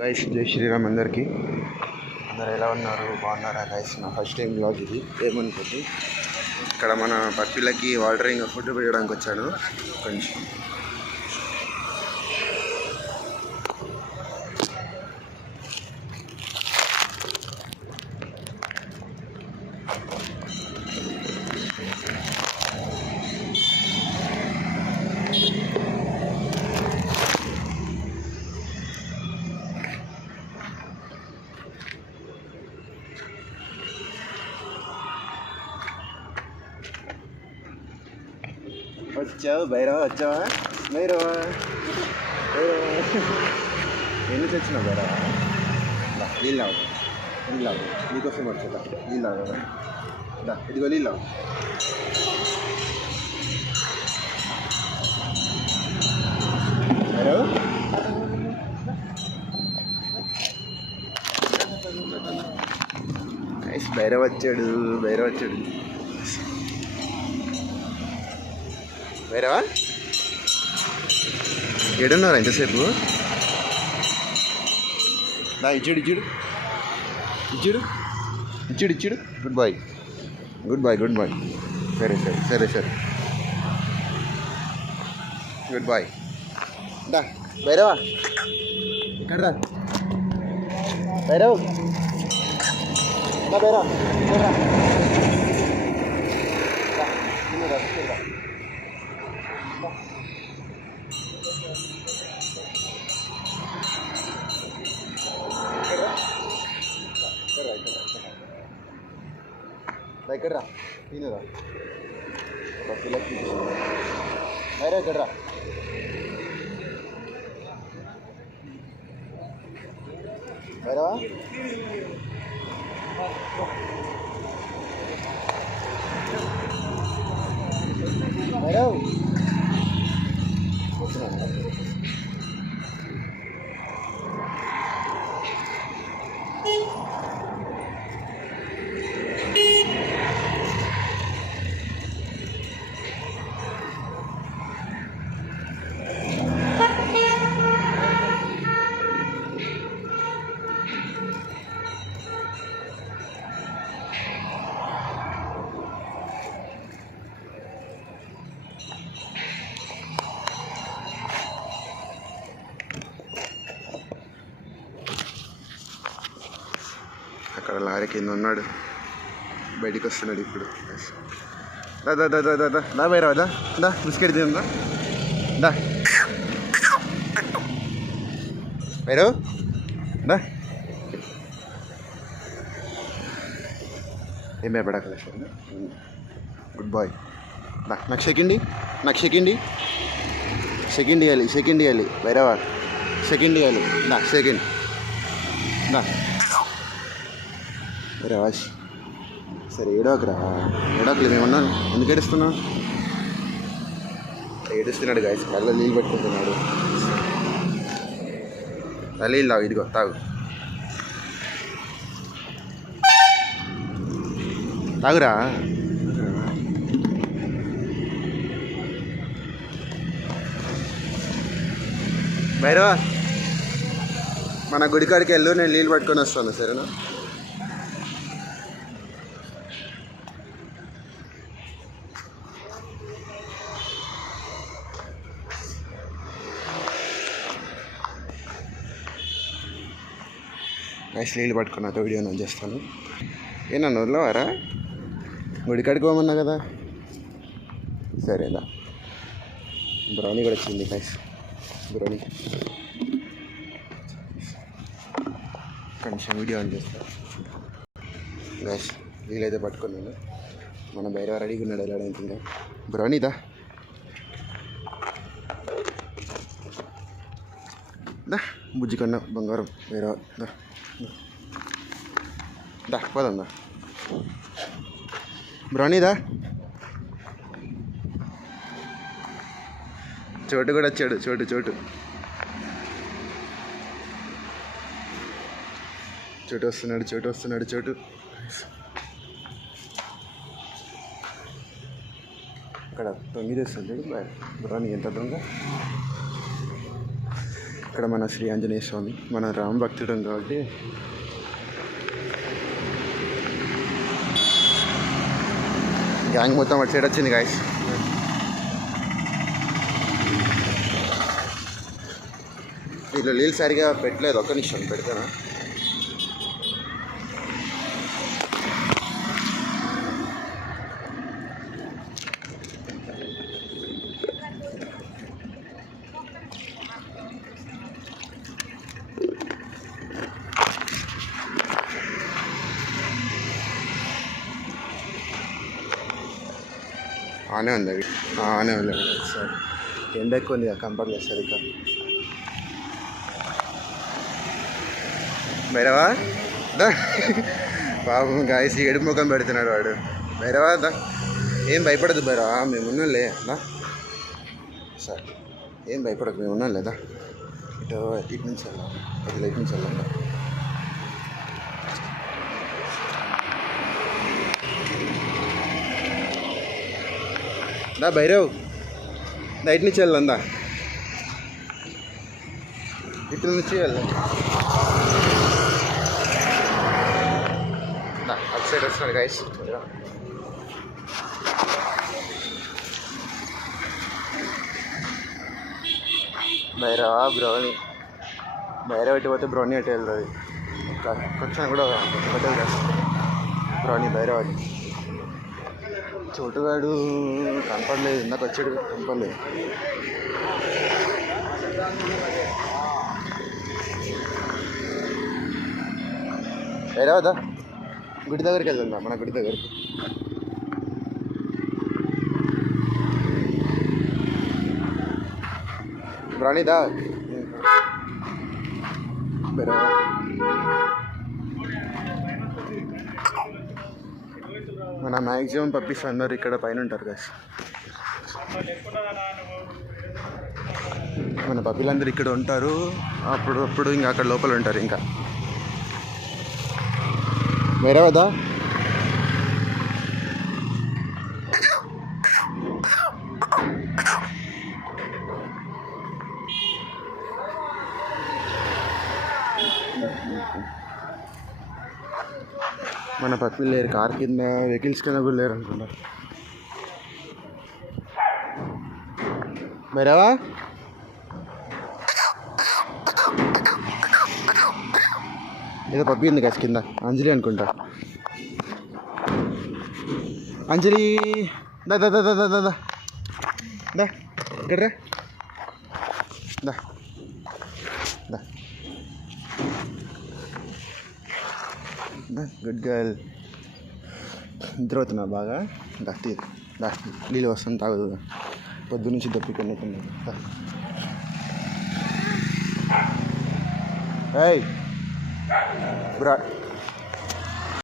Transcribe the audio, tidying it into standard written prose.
Guys జై శ్రీరామ్ అందరికీ. అందరు ఎలా ఉన్నారు? బాగున్నారా గైస్? నా ఫస్ట్ టైం బ్లాగ్ ఇది, ఏమనుకోద్దు. ఇక్కడ మన పక్షులకి వాటరింగ్ ఫుడ్ పెట్టడానికి వచ్చాను. కొంచెం వచ్చావు భైరవ, వచ్చావా భైరవ? ఎన్ని తెచ్చినావు భైరవ? నీళ్ళు తాగు, నీళ్ళు తాగు, నీకోసం వచ్చేదా? నీళ్ళు తాగు, ఇదిగో నీళ్ళు తాగు. భైరవ్ భైరవ్ వచ్చాడు, భైరవ్ వచ్చాడు. భైరవా ఏడున్నారా ఎంతసేపు? ఇచ్చాడు ఇచ్చాడు ఇచ్చాడు ఇచ్చాడు ఇచ్చాడు. Good boy, good boy, good boy. సరే సరే సరే సరే, గుడ్ బాయ్. దా భైరవా, ఇక్కడ రా భైరవ్, దా భైరవ్, ఇక్కడ రా, తినరా పిల్లకి భైరవ్, ఇక్కడ రా భైరవా. భైరవ్ వచ్చినా అక్కడ లారీ కింద ఉన్నాడు, బయటికి వస్తున్నాడు ఇప్పుడు. దా దా దా దా దా దా దా భైరవ, దా దా బిస్కెట్ తిందా, దా భైరవ్, దా. ఏం భయపడకలే, గుడ్ బాయ్. దా నాకు సెకండ్, నాకు సెకండ్, సెకండ్ ఇవ్వాలి, సెకండ్ ఇవ్వాలి భైరవ, సెకండ్ ఇవ్వాలి. దా సెకండ్, దా రాజ్. సరే ఏడవకురా, ఏడవకులే, మేమన్నాను. ఎందుకు ఏడుస్తున్నావు? ఏడుస్తున్నాడు గాయస్, కళ్ళ నీళ్ళు పెట్టుకుంటున్నాడు. నీళ్ళు తాగు, ఇదిగో తాగు, తాగురా. భైరవ మన గుడికాడికి వెళ్ళు, నేను నీళ్ళు పట్టుకొని వస్తాను, సరేనా? నైస్, నీళ్ళు పట్టుకున్నాక వీడియో నేను చేస్తాను. నన్ను వదిలేవారా? గుడికాడికి పోమన్నా కదా. సరేదా, బ్రౌనీ కూడా వచ్చింది నైస్ బ్రౌనీ. కొంచెం వీడియో ఆన్ చేస్తాను నైస్. వీలైతే పట్టుకున్నాను. మన భైరవ రెడీగా ఉన్నాడు వెళ్ళడానికి. ఇంకా బ్రౌనీదా, దా బుజ్జి కన్నా బంగారం భైరవ, దా దా పోదా బ్రౌనీదా. చోటు కూడా వచ్చాడు, చోటు చోటు చోటు వస్తున్నాడు, చోటు వస్తున్నాడు, చోటు. అక్కడ తొంగి తెస్తుంది బ్రౌనీ, ఎంత దొంగ. అక్కడ మన శ్రీ ఆంజనేయ స్వామి, మన రామ భక్తుడం కాబట్టి గ్యాంగ్ మొత్తం అటు సైడ్ వచ్చింది గాయస్. వీళ్ళు నీళ్ళు సరిగా పెట్టలేదు, ఒక్క నిమిషం పెడతానా. ఆనే ఉంది అవి, ఆనే ఉంది సార్. ఎండ ఎక్కువ ఉంది కంపేర్ చేస్తారు ఇక్కడ. భైరవా దా, పాపం గాయస్ ఏడుపు ముఖం పెడుతున్నాడు వాడు. భైరవా దా, ఏం భయపడదు భైరవా, మేము ఉన్నాంలే దా సార్, ఏం భయపడదు, మేము ఉన్నాం లేదా. ఇటు నుంచి వెళ్దాం, అది లైట్ నుంచి వెళ్దాం. దా భైరవ్, దా ఇటు నుంచి వెళ్దాం, దా ఇటు నుంచి వెళ్దాం. అటు సైడ్ వస్తున్నాడు గైస్. భైరవా బ్రౌనీ, భైరవ్ ఇటు పోతే బ్రౌనీ అటు వెళ్తుంది. కొంచెం కూడా హోటల్ చేస్తాం బ్రౌనీ భైరవ్ అటు. చోటుగాడు కనపడలేదు, ఇందాక వచ్చాడు కనపడలేదు. భైరవదా, గుడి దగ్గరికి వెళ్దా, మన గుడి దగ్గరికి. బ్రాణిదా భైరవ, మన మ్యాక్సిమం పప్పీస్ అందరు ఇక్కడ పైన ఉంటారు కదా. మన పప్పీలందరూ ఇక్కడ ఉంటారు, అప్పుడు ఇంకా అక్కడ లోపల ఉంటారు. ఇంకా భైరవదా, మన పప్పీలు లేరు, కార్ కింద వెహికల్స్ కింద కూడా లేరు అనుకుంటా. భైరవా ఏదో పప్పి ఉంది కదా కింద, అంజలి అనుకుంటా. అంజలి దా దా దా దా దా దా దా ఇక్కడ రా, దా దా దా, గుడ్ గర్ల్. నిద్ర అవుతున్నా బాగా. దా దా, నీళ్ళు వస్తుంది తాగదు, పొద్దు నుంచి దప్పికొన్నట్టుంది. ఏయ్ బ్రా,